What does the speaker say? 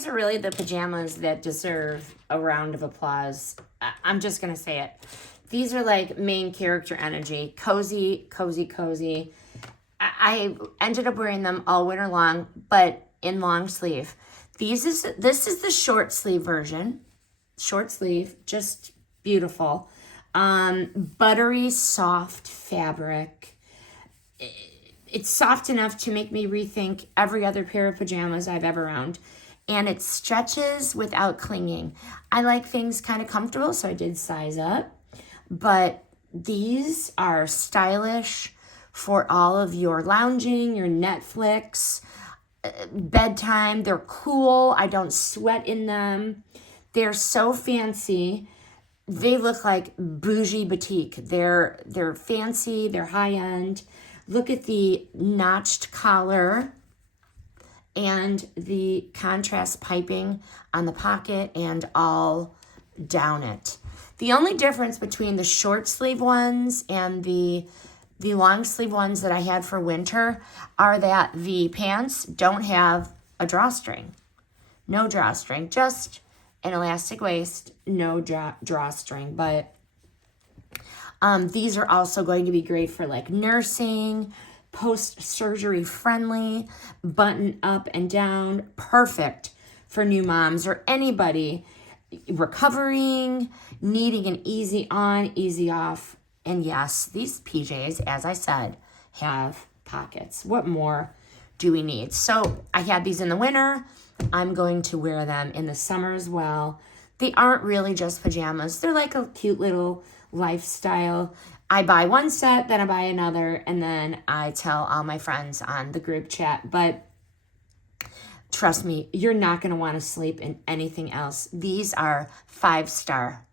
these are really the pajamas that deserve a round of applause. I'm just going to say it. These are like main character energy. Cozy, cozy, cozy. I ended up wearing them all winter long, but in long sleeve. This is the short sleeve version. Short sleeve, just beautiful. Buttery, soft fabric. It's soft enough to make me rethink every other pair of pajamas I've ever owned. And it stretches without clinging. I like things kind of comfortable, so I did size up. But these are stylish for all of your lounging, your Netflix, bedtime. They're cool. I don't sweat in them. They're so fancy. They look like bougie boutique. They're fancy. They're high end. Look at the notched collar and the contrast piping on the pocket and all down it. The only difference between the short sleeve ones and the long sleeve ones that I had for winter are that the pants don't have a drawstring. No drawstring, just an elastic waist, no drawstring. But these are also going to be great for like nursing, post-surgery friendly, button up and down, perfect for new moms or anybody recovering, needing an easy on, easy off. And yes, these PJs, as I said, have pockets. What more do we need? So I had these in the winter. I'm going to wear them in the summer as well. They aren't really just pajamas. They're like a cute little lifestyle. I buy one set, then I buy another, and then I tell all my friends on the group chat. But trust me, you're not going to want to sleep in anything else. These are 5-star